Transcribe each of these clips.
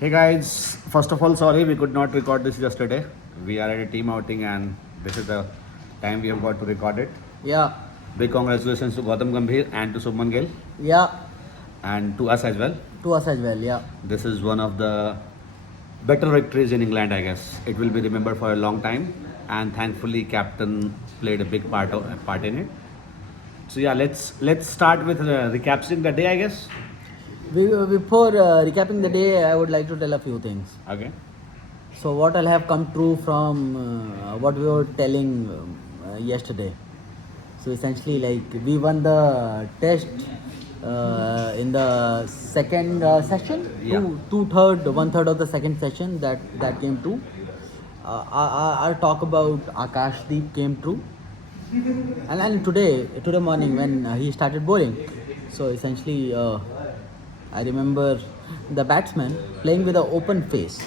Hey guys, first of all, sorry we could not record this yesterday. We are at a team outing and this is the time we have got to record it. Yeah, Big congratulations to Gautam Gambhir and to Subman Gill yeah, and to us as well. to us as well, yeah. This is one of the better victories in England, I guess. It will be remembered for a long time and thankfully captain played a big part in it. So yeah, let's start with recapturing the day, I guess. Before recapping the day, I would like to tell a few things. Okay. So, what I'll have come true from what we were telling yesterday. So, essentially, like we won the test in the second session, Yeah. one third of the second session that came true. Our talk about Akash Deep came true, and then today morning when he started bowling. So essentially, I remember the batsman playing with an open face,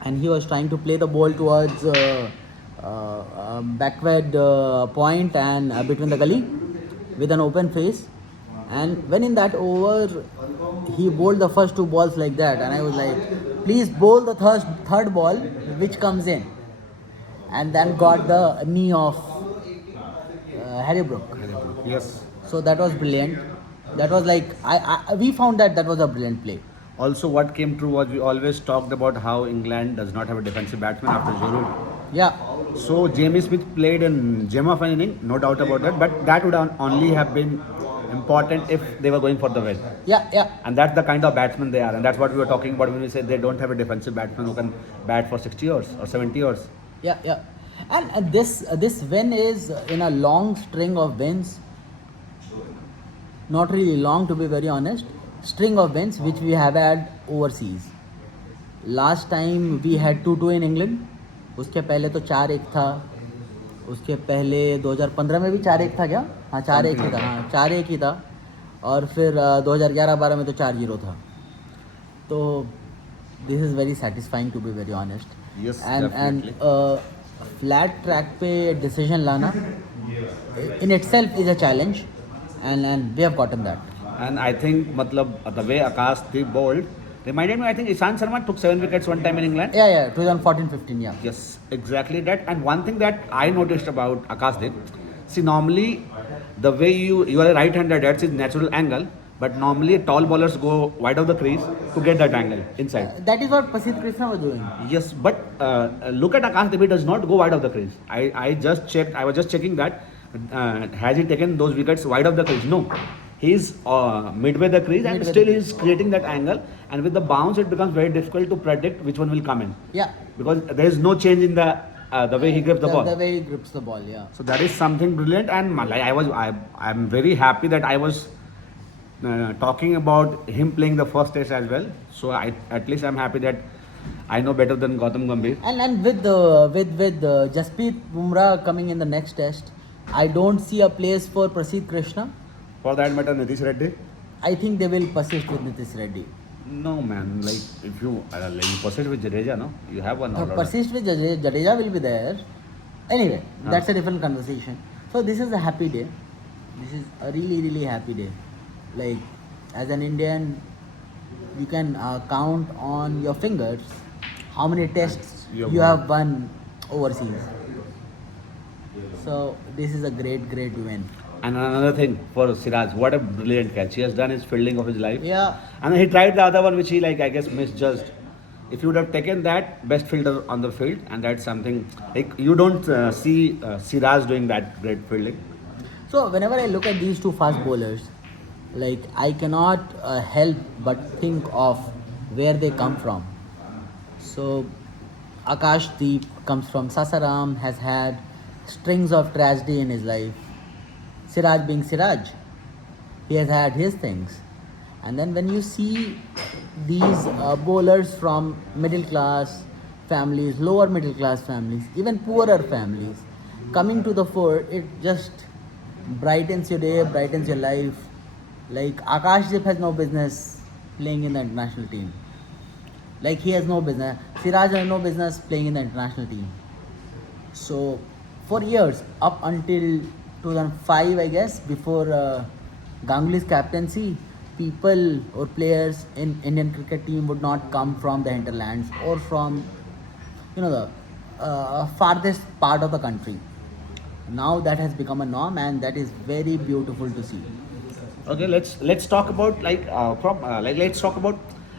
and he was trying to play the ball towards backward point and between the gully with an open face. And when in that over, he bowled the first two balls like that, and I was like, please bowl the third ball which comes in, and then got the knee of Harry Brook. Yes. So that was brilliant. That was like we found that was a brilliant play. Also, what came true was we always talked about how England does not have a defensive batsman after Giroud. Yeah, So Jamie Smith played in gem of an inning, no doubt about that. But that would only have been important if they were going for the win. yeah. And that's the kind of batsman they are, and that's what we were talking about when we said they don't have a defensive batsman who can bat for 60 years or 70 years. Yeah. And this win is in a long string of wins. Not really long, to be very honest. String of wins which we have had overseas. Last time we had 2-2 in England. उसके पहले तो 4-1 था. उसके पहले 2015 में भी 4-1 था क्या? हाँ 4-1 ही था. हाँ 4-1 ही था. और फिर 2011-12 में तो 4-0 था. तो this is very satisfying, to be very honest. Yes, and definitely. Flat track पे decision लाना in itself is a challenge, and we have gotten that. And I think, the way Akash Deep bowled reminded me. I think Ishan Sharma took 7 wickets one time in England. Yeah, 2014-15, yeah. Yes, exactly that. And one thing that I noticed about Akash Deep, see, normally the way you are a right-hander, that's his natural angle. But normally tall bowlers go wide of the crease to get that angle inside. That is what Prasidh Krishna was doing. Yes, but look at Akash Deep, he does not go wide of the crease. I just checked. I was just checking that. Has he taken those wickets wide of the crease? No. He's midway the crease and Midway still the he's creating that angle. And with the bounce, it becomes very difficult to predict which one will come in. Yeah. Because there is no change in the way he grips the ball. The way he grips the ball, yeah. So that is something brilliant. And I'm very happy that I was talking about him playing the first test as well. So at least I'm happy that I know better than Gautam Gambhir. And with Jasprit Bumrah coming in the next test, I don't see a place for Prasidh Krishna. For that matter, Nitish Reddy. I think they will persist with Nitish Reddy. No man, like if you persist with Jadeja, no, you have one. Persist with Jadeja will be there. Anyway, that's a different conversation. So this is a happy day. This is a really happy day. Like as an Indian, you can count on your fingers how many tests you have won overseas. So this is a great win. And another thing for Siraj, what a brilliant catch. He has done his fielding of his life. Yeah. And he tried the other one which he I guess misjudged. If you would have taken that, best fielder on the field, and that's something like you don't see Siraj doing that great fielding. So whenever I look at these two fast bowlers, like I cannot help but think of where they come from. So Akash Deep comes from Sasaram, has had strings of tragedy in his life. Siraj being Siraj, he has had his things. And then when you see these bowlers from middle class families, lower middle class families, even poorer families coming to the fore, it just brightens your day, brightens your life. Like Akash Deep has no business playing in the international team. Like he has no business. Siraj has no business playing in the international team. So for years, up until 2005, I guess, before Ganguly's captaincy, people or players in Indian cricket team would not come from the hinterlands or from the farthest part of the country. Now that has become a norm, and that is very beautiful to see. Okay, let's talk about let's talk about.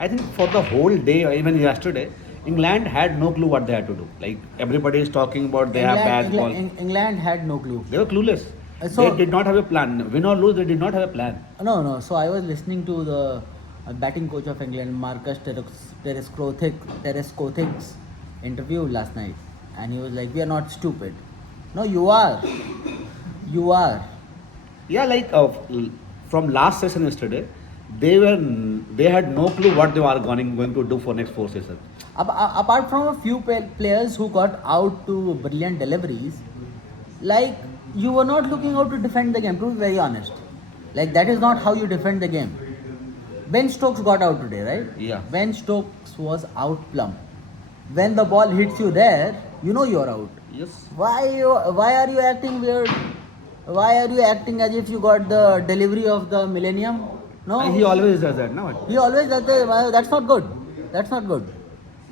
I think for the whole day, or even yesterday, England had no clue what they had to do. Like everybody is talking about they have bad ball. England had no clue. They were clueless. So They did not have a plan. Win or lose, they did not have a plan. no. So I was listening to the batting coach of England, Marcus Tereskothick's interview last night, and he was like, "We are not stupid." No, you are. You are. Yeah, like from last session yesterday, they had no clue what they were going to do for next 4 sessions. Apart from a few players who got out to brilliant deliveries, like you were not looking out to defend the game. To be very honest, like that is not how you defend the game. Ben Stokes got out today, right? Yeah. Ben Stokes was out plumb. When the ball hits you there, you know you're out. Yes. Why are you acting weird? Why are you acting as if you got the delivery of the millennium? No. And he always does that, no? He always does that. That's not good. That's not good.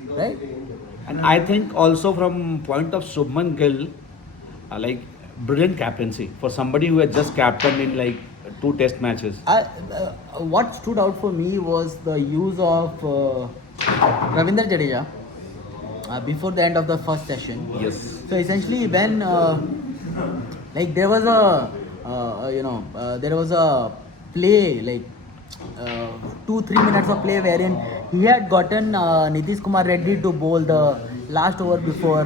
Right? And I think also from point of Shubman Gill, like brilliant captaincy for somebody who had just captained in like 2 test matches. What stood out for me was the use of Ravindra Jadeja before the end of the first session. Yes. So essentially, when like there was a there was a play like 2-3 minutes of play wherein he had gotten Nitish Kumar Reddy to bowl the last over before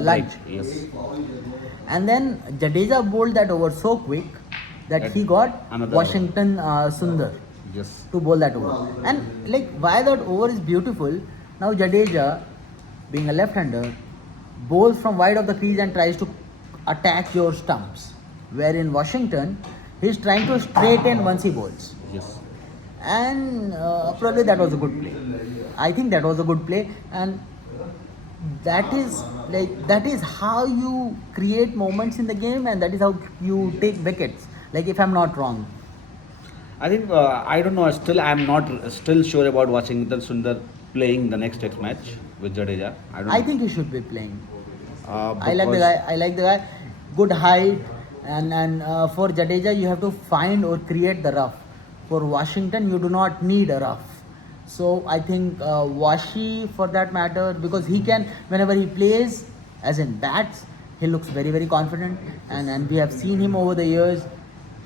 lunch. Right. Yes. And then Jadeja bowled that over so quick that he got Another Washington Sundar Yes. to bowl that over. And like why that over is beautiful, now Jadeja, being a left-hander, bowls from wide of the crease and tries to attack your stumps. Where in Washington, he's trying to straighten once he bowls. Yes. And probably that was a good play. I think that was a good play, and that is how you create moments in the game, and that is how you take wickets. Like if I'm not wrong. I think I don't know. Still, I'm not still sure about Washington Sundar playing the next test match with Jadeja. I don't. I know. think he should be playing. I Because- like the guy. Good height, and for Jadeja you have to find or create the rough. For Washington you do not need a rough. So I think Washi, for that matter, because he can, whenever he plays, as in bats, he looks very very confident, and we have seen him over the years.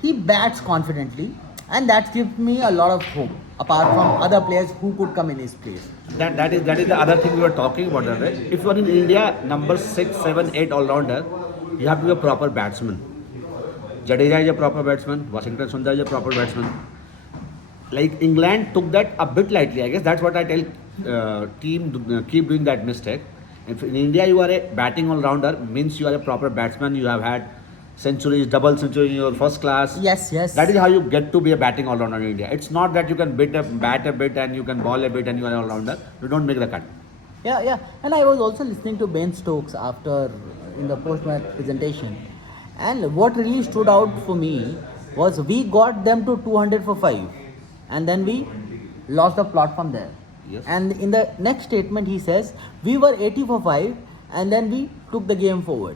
He bats confidently, and that gives me a lot of hope. Apart from other players who could come in his place. that is the other thing we were talking about, right? If you are in India, number 6, 7, 8 all rounder, you have to be a proper batsman. Jadeja is a proper batsman. Washington Sundar is a proper batsman. Like England took that a bit lightly. I guess that's what I tell team keep doing that mistake. If in India you are a batting all rounder, means you are a proper batsman. You have had centuries, double century in your first class. Yes, yes. That is how you get to be a batting all rounder in India. It's not that you can bat a bit and you can ball a bit and you are an all rounder. You don't make the cut. Yeah. And I was also listening to Ben Stokes after in the post-match presentation, and what really stood out for me was we got them to 200 for 5, and then we lost the plot from there. Yes. And in the next statement he says we were 80 for 5, and then we took the game forward.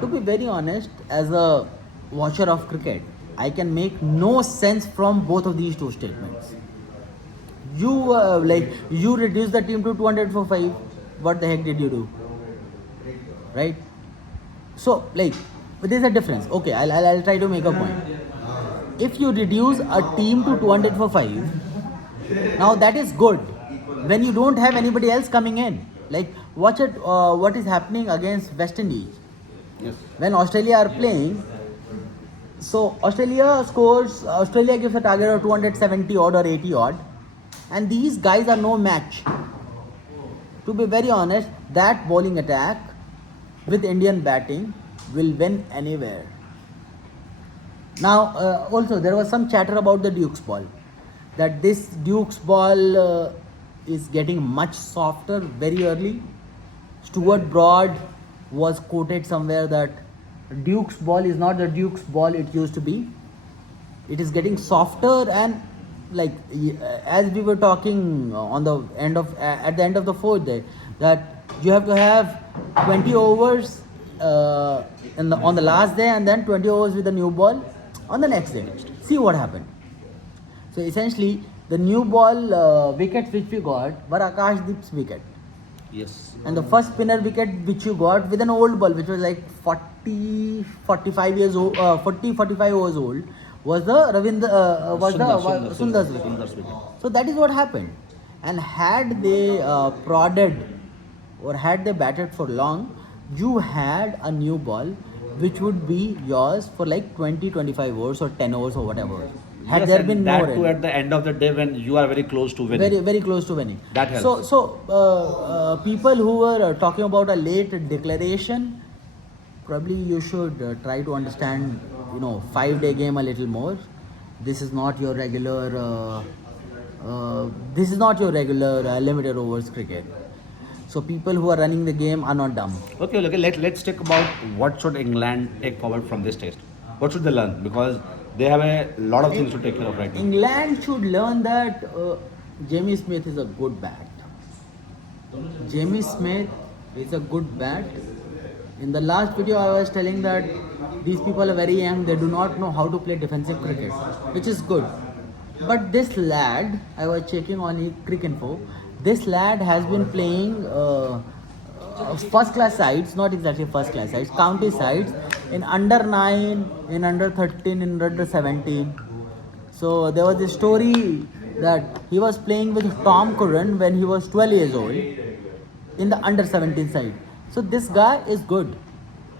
To be very honest, as a watcher of cricket, I can make no sense from both of these two statements. You reduced the team to 200 for 5. What the heck did you do? Right? So there's a difference. Okay, I'll try to make a point. If you reduce a team to 200 for 5, now that is good. When you don't have anybody else coming in, like watch it. What is happening against West Indies? Yes. When Australia are playing, so Australia gives a target of 270 odd or 80 odd, and these guys are no match. To be very honest, that bowling attack with Indian batting will win anywhere. Now, also there was some chatter about the Duke's ball, that this Duke's ball is getting much softer very early. Stuart Broad was quoted somewhere that Duke's ball is not the Duke's ball it used to be. it is getting softer, and like as we were talking on the end of at the end of the fourth day, that you have to have 20 overs on the last day, and then 20 overs with the new ball on the next day. See what happened. So essentially, the new ball wickets which we got were Akash Deep's wicket. Yes. And the first spinner wicket which you got with an old ball, which was like 45 years old, 45 years old, was the Sundar's wicket. Sundar's wicket. So that is what happened. And had they prodded or had they batted for long, you had a new ball which would be yours for like 20-25 overs or 10 overs or whatever. Had Yes, there and been that no too rain. at the end of the day when you are very close to winning. Very close to winning. That helps. So people who were talking about a late declaration, probably you should try to understand, 5-day game a little more. This is not your regular. This is not your regular limited overs cricket. So people who are running the game are not dumb. Okay. Let's talk about what should England take forward from this test. What should they learn? Because they have a lot of things to take care of right now. England should learn that Jamie Smith is a good bat. Jamie Smith is a good bat. In the last video, I was telling that these people are very young, they do not know how to play defensive cricket, which is good. But this lad, I was checking on Cricinfo, this lad has been playing first class sides, not exactly first class sides, county sides, in under 9, in under 13, in under 17. So there was this story that he was playing with Tom Curran when he was 12 years old in the under 17 side. So this guy is good.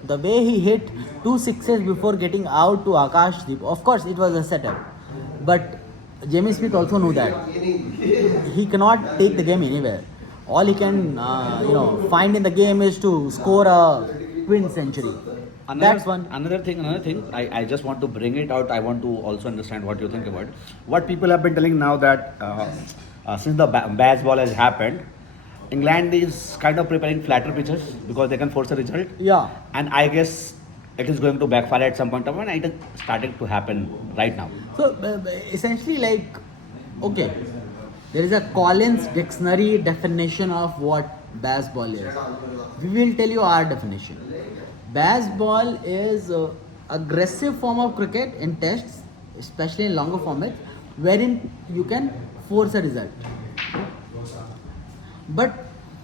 The way he hit 2 sixes before getting out to Akash Deep, of course it was a setup. But Jamie Smith also knew that he cannot take the game anywhere. All he can, find in the game is to score a twin century. That's one. Another thing. I just want to bring it out. I want to also understand what you think about it. What people have been telling now that since the Baz ball has happened, England is kind of preparing flatter pitches because they can force a result. Yeah. And I guess it is going to backfire at some point of time. And it is starting to happen right now. So essentially, okay, there is a Collins dictionary definition of what Baz ball is. We will tell you our definition. Baz ball is aggressive form of cricket in tests, especially in longer formats, wherein you can force a result. But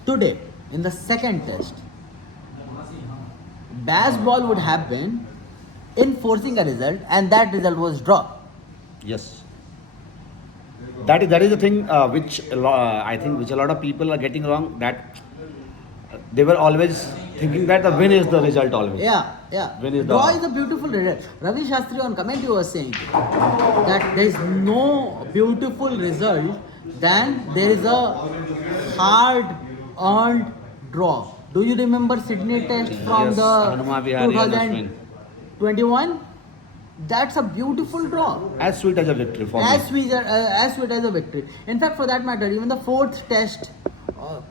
today, in the second test, Baz ball would have been in forcing a result, and that result was draw. Yes. That is the thing which I think which a lot of people are getting wrong. That they were always thinking that the win is the result always. Yeah. Win is Draw the is a beautiful result. Ravi Shastri on commentary was saying that there is no beautiful result than there is a hard earned draw. Do you remember Sydney Test from Yes, the Hanuma Vihari and Ashwin. 2021? That's a beautiful draw. as sweet as a victory for me. As sweet as a victory. In fact, for that matter, even the fourth test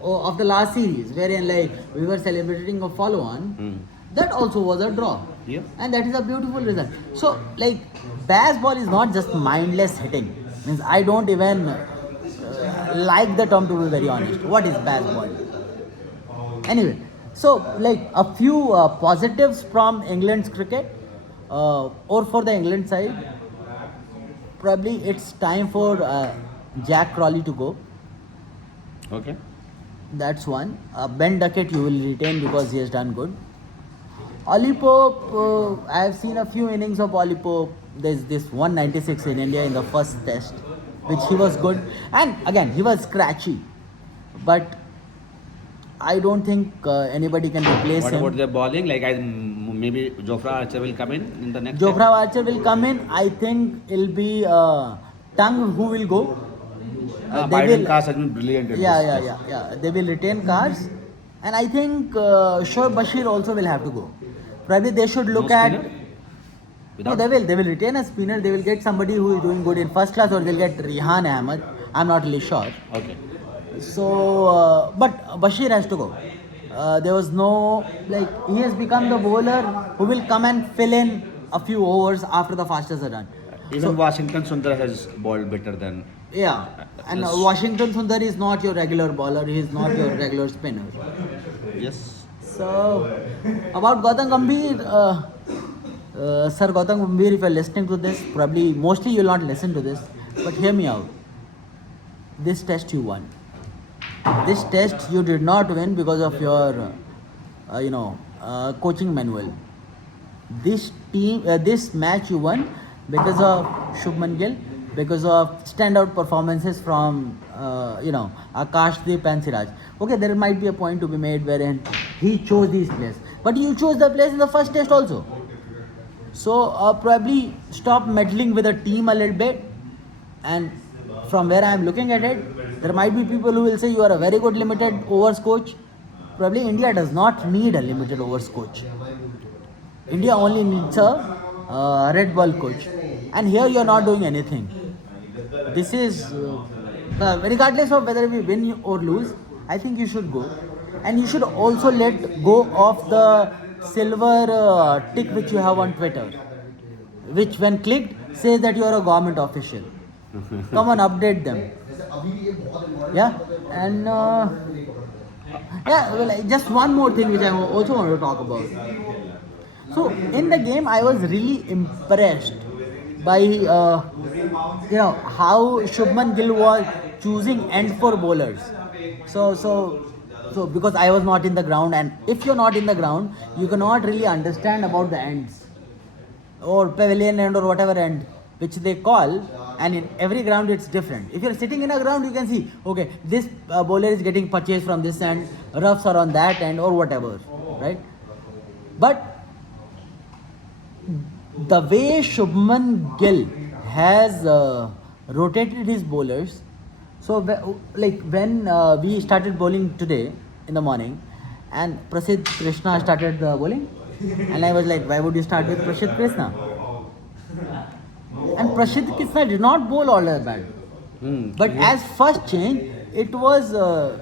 of the last series, wherein we were celebrating a follow-on, that also was a draw. Yeah. And that is a beautiful result. So, Baz ball is not just mindless hitting. Means I don't even like the term, to be very honest. What is Baz ball? Anyway, so a few positives from England's cricket. Or for the England side, probably it's time for Jack Crawley to go. Okay. That's one. Ben Duckett you will retain because he has done good. Ollie Pope, I have seen a few innings of Ollie Pope. There's this 196 in India in the first test, which he was good. And again, he was scratchy. But I don't think anybody can replace What him. about their bowling? Maybe Jofra Archer will come in the next. Jofra Archer will come in. I think it'll be Tung who will go. Biden Cast has been brilliant. In this test. Yeah. They will retain cars, and I think Shoaib Bashir also will have to go. Probably they should look No at. spinner? No, Without- they will retain a spinner. They will get somebody who is doing good in first class, or they'll get Rihan Ahmed. I'm not really sure. Okay. So, but Bashir has to go. There was no, he has become the bowler who will come and fill in a few overs after the fastest are done. Even Washington Sundar has bowled better than. Yeah, and Yes. Washington Sundar is not your regular bowler. He is not your regular spinner. Yes. So, about Gautam Gambhir, Sir Gautam Gambhir, if you're listening to this, probably mostly you'll not listen to this, but hear me out. This test you won. This test you did not win because of your, coaching manual. This match you won because of Shubman Gill, because of standout performances from Akash Deep and Siraj. Okay, there might be a point to be made wherein he chose these players, but you chose the players in the first test also. So probably stop meddling with the team a little bit. And from where I am looking at it, there might be people who will say you are a very good limited overs coach. Probably India does not need a limited overs coach. India only needs a red ball coach, and here you are not doing anything. This is regardless of whether we win or lose. I think you should go, and you should also let go of the silver tick which you have on Twitter, which when clicked says that you are a government official. Come on, update them. Yeah, and just one more thing which I also want to talk about. So in the game, I was really impressed by how Shubman Gill was choosing end for bowlers. So because I was not in the ground, and if you're not in the ground, you cannot really understand about the ends or pavilion end or whatever end which they call, and in every ground it's different. If you're sitting in a ground, you can see, okay, this bowler is getting purchased from this end, roughs are on that end or whatever, right? But the way Shubman Gill has rotated his bowlers, so when we started bowling today in the morning, and Prasidh Krishna started bowling, and I was like, why would you start with Prasidh Krishna? And Prasidh Krishna did not bowl all that bad. But as first change, it was, your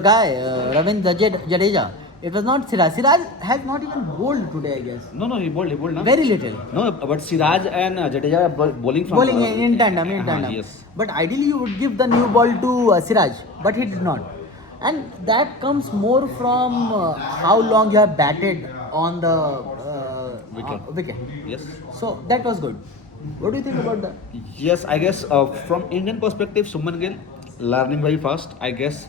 guy, Ravindra Jadeja. It was not Siraj. Siraj has not even bowled today, I guess. No, he bowled now. Very little. No, but Siraj and Jadeja are bowling from. Bowling in tandem. Yes. But ideally, you would give the new ball to Siraj, but he did not. And that comes more from how long you have batted on the wicket. Yes. So that was good. What do you think about that? Yes, I guess from Indian perspective, Shubman Gill learning very fast. I guess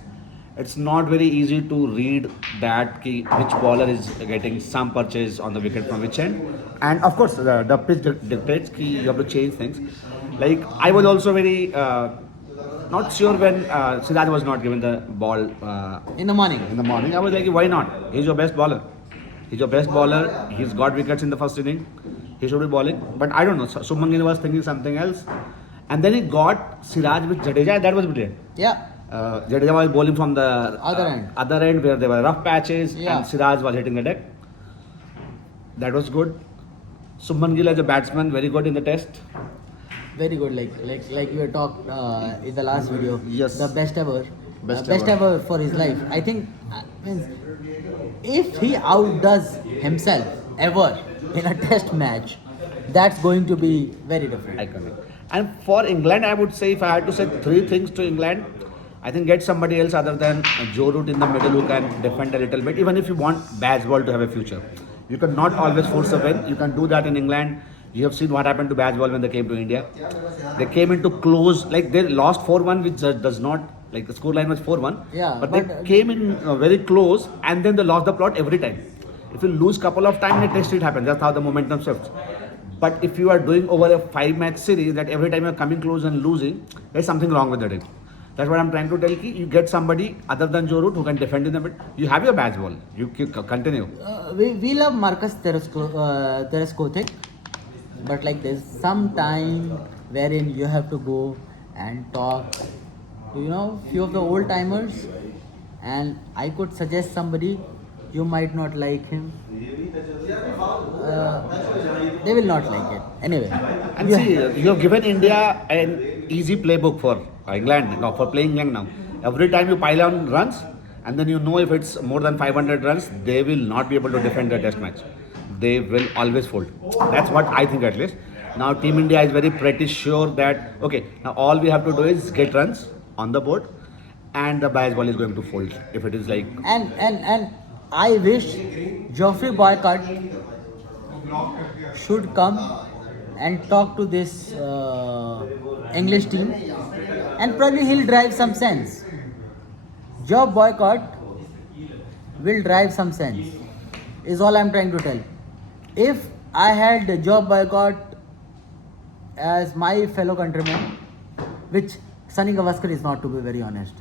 it's not very easy to read that which bowler is getting some purchase on the wicket from which end. And of course, the pitch dictates you have to change things. Like I was also very not sure when Siraj was not given the ball In the morning. in the morning. I was like, why not? He's your best bowler. He's your best bowler. He's got wickets in the first inning. He should be bowling. But I don't know. Shubman Gill was thinking something else. And then he got Siraj with Jadeja. That was brilliant. Yeah. Jadeja was bowling from the Other end. where there were rough patches, Yeah. and Siraj was hitting the deck. That was good. Shubman Gill as a batsman, very good in the test. Very good. Like we were talked in the last video. Yes. The best ever. Best Best ever. ever for his life. I think means if he outdoes himself ever in a test match, that's going to be very different. Iconic. And for England, I would say if I had to say three things to England, I think get somebody else other than Joe Root in the middle who can defend a little bit, even if you want Bazball to have a future. You cannot always force a win. You can do that in England. You have seen what happened to Bazball when they came to India. They came into close, like they lost 4-1, which does not, like the scoreline was 4-1. Yeah, but but they came in very close and then they lost the plot every time. If you lose couple of times in a test, it happens. That's how the momentum shifts. But if you are doing over a 5-match series that every time you're coming close and losing, there's something wrong with it. That's what I'm trying to tell you. You get somebody other than Joe Root who can defend in the mid. You have your Bazball. You continue. We love Marcus Tereskothic, but like there's some time wherein you have to go and talk to few of the old timers, and I could suggest somebody. You might not like him. They will not like it. Anyway. And see, you have given India an easy playbook for England, now for playing England now. Every time you pile on runs, and then you know if it's more than 500 runs, they will not be able to defend the test match. they will always fold. That's what I think at least. Now Team India is very pretty sure that okay, now all we have to do is get runs on the board, and the bias ball is going to fold if it is like And I wish Geoffrey Boycott should come and talk to this English team, and probably he'll drive some sense. Job boycott will drive some sense, is all I'm trying to tell. If I had a job boycott as my fellow countryman, which Sunny Gavaskar is not, to be very honest.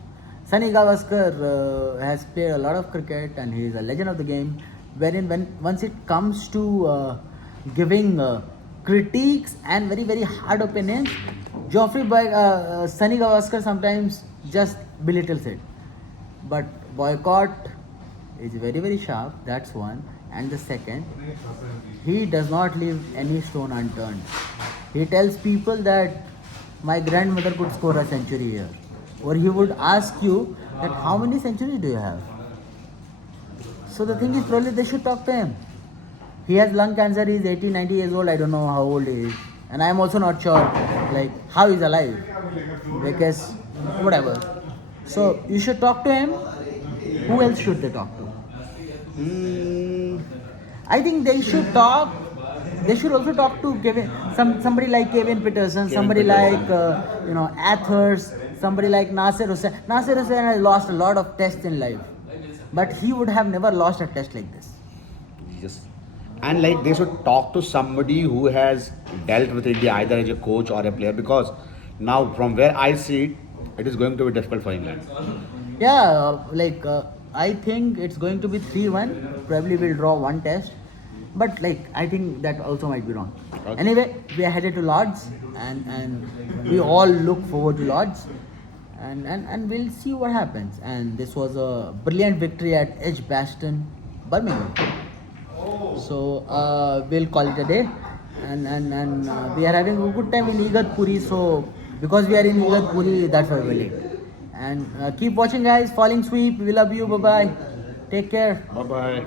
Sunny Gavaskar has played a lot of cricket and he is a legend of the game. Wherein, once it comes to giving critiques and very hard opinions, Sunny Gavaskar sometimes just belittles it. But boycott is very sharp. That's one. And the second, he does not leave any stone unturned. He tells people that my grandmother could score a century here, or he would ask you that how many centuries do you have. So the thing is, probably they should talk to him. He has lung cancer. He's 80, 90 years old. I don't know how old he is, and I am also not sure like how he's alive, because whatever. So you should talk to him. Who else should they talk to? I think they should talk. They should also talk to somebody like Kevin Peterson, somebody like Athers, somebody like Nasir Hussain. Nasir Hussain has lost a lot of tests in life, but he would have never lost a test like this. yes. And like they should talk to somebody who has dealt with India either as a coach or a player, because now from where I see it, it is going to be difficult for England. Yeah, I think it's going to be 3-1. Probably we'll draw one test. But I think that also might be wrong. Okay. Anyway, we are headed to Lords, and we all look forward to Lords, and we'll see what happens. And this was a brilliant victory at Edgbaston, Birmingham. So we'll call it a day, and we are having a good time in Igatpuri. So because we are in Igatpuri, that's why we're late. And keep watching, guys. Falling Sweep. We love you. Bye bye. Take care. Bye bye.